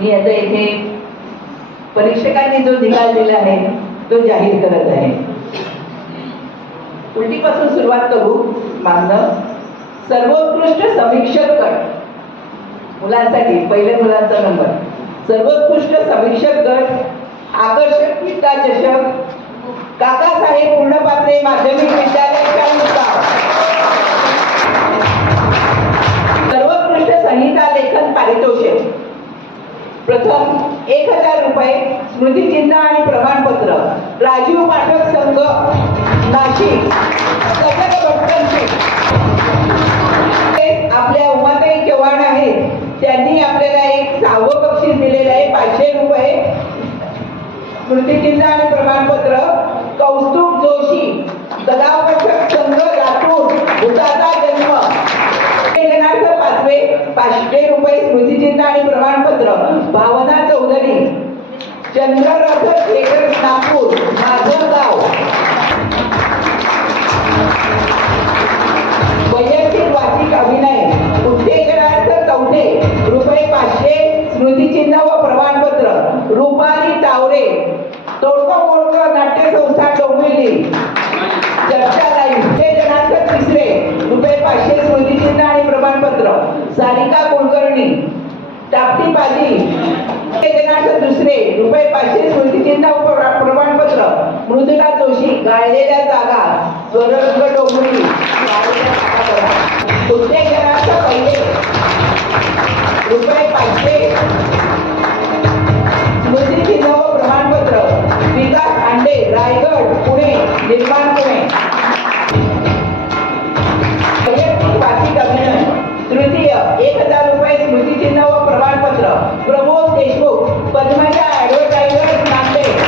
मी आता इथे परीक्षकांनी जो निकाल दिला आहे तो जाहीर करत आहे. उलटीपासून सुरुवात करू मानव सर्वोत्कृष्ट समीक्षक गट मुलांसाठी पहिल्या मुलांचा नंबर. सर्वोत्कृष्ट समीक्षक गट आकर्षक पिता चषक. काकासाहेब पूर्णपात्रे माध्यमिक विद्यालय प्रथम एक हजार रुपये स्मृतिचिन्ह आणि प्रमाणपत्र. राजीव पाठक संघ नाशिक. आपल्या उमाताई चव्हाण आहेत. त्यांनी आपल्याला एक सहावं बक्षीस दिलेलं आहे पाचशे रुपये. स्मृतिचिन्ह आणि प्रमाणपत्र. कौस्तुभ जोशी तलाव पथक संघ लातूर भूताचा पाचशे रुपये स्मृतिचिन्ह आणि प्रमाणपत्र भावना चौधरी चंद्ररथ थिएटर नागपूर माझं गाव. वैयक्तिक वाचिक अभिनय उत्तेजनार्थ चौथे रुपये पाचशे स्मृतिचिन्ह व सारिका कुलकर्णी टापटी पाली उत्तेजनार्थ दुसरे रुपये पाचशे स्मृतिचिन्ह प्रमाणपत्र मृदुला जोशी गाळलेल्या जागा स्वरंग डोंगरी गाळलेल्या जागा. पहिले रुपये पाचशे पद्माच्या पद्मजा ऍडव्हर्टायझर नांदेड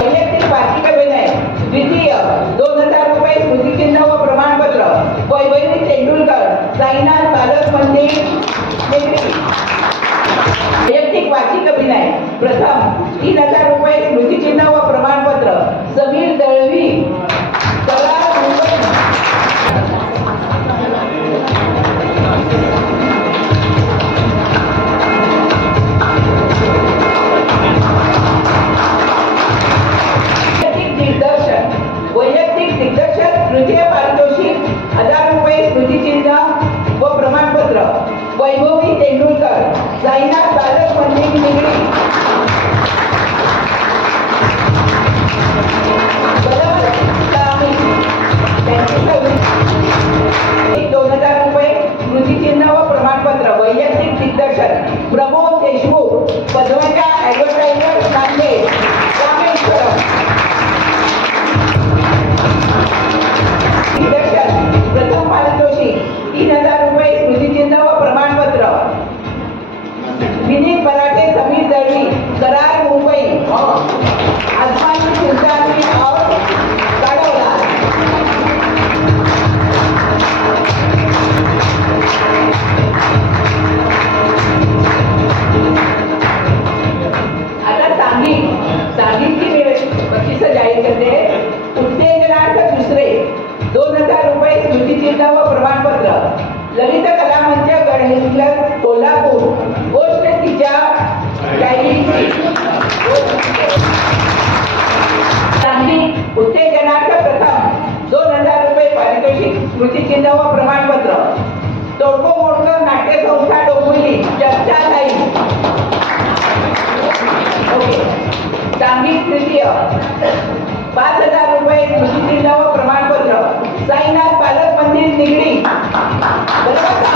वैयक्तिक वार्षिक अभिनय द्वितीय दोन हजार रुपये स्मृतिचिन्ह व प्रमाणपत्र. वैभवी तेंडुलकर साईनाथ बालक मंदिर वैयक्तिक वार्षिक अभिनय. प्रथम तीन हजार दिग्दर्शक तृतीय पारितोषिक हजार रुपये स्मृतिचिन्ह व प्रमाणपत्र. वैभवी तेंडुलकर साईनाथ साधक मंदिर निगडी मराठे करार मुंबई और आता सांगित सांगितली बक्षिसं जाहीर करते. उत्तेजनार्थ दुसरे दोन हजार रुपये स्मृतिचिन्ह व प्रमाणपत्र. ललित कला मंच गडहिंग्लज कोल्हापूर. गोष्ट तिच्या डायरीची सांगित उत्तेजनार्थ प्रथम दोन हजार रुपये पारितोषिक स्मृतिचिन्ह व प्रमाणपत्र. तोडको मोडको नाट्य संस्था डोंबिवली चर्चा नाही ओके. सांघिक तृतीय. पाच हजार रुपये स्मृतिचिन्ह व प्रमाणपत्र. साईनाथ बालक मंदिर निगडी. बरोबर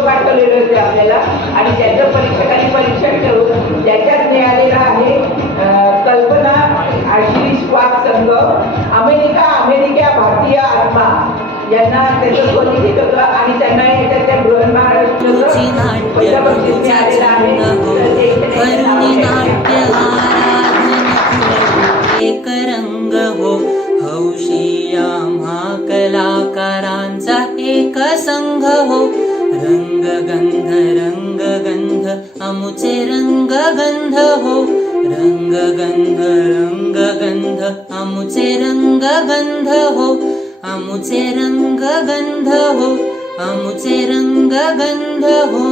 पाठवलेले होते आपल्याला. आणि त्याचं परीक्षकांनी परीक्षण करून त्याच्यात मिळालेलं आहे कल्पना आशिष वाघ संघ अमेरिका अमेरिका भारतीय आत्मा. यांना त्याचं ध्वनिगीत होतं आणि त्यांना याच्यात त्या बृहन्महाराष्ट्र पहिलं बक्षीस मिळालेलं आहे. रङ्गगन्ध हो रङ्गगन्ध रङ्गगन्ध अमुचे रङ्गगन्ध हो अमुचे रङ्गगन्ध हो अमुचे रङ्गगन्ध हो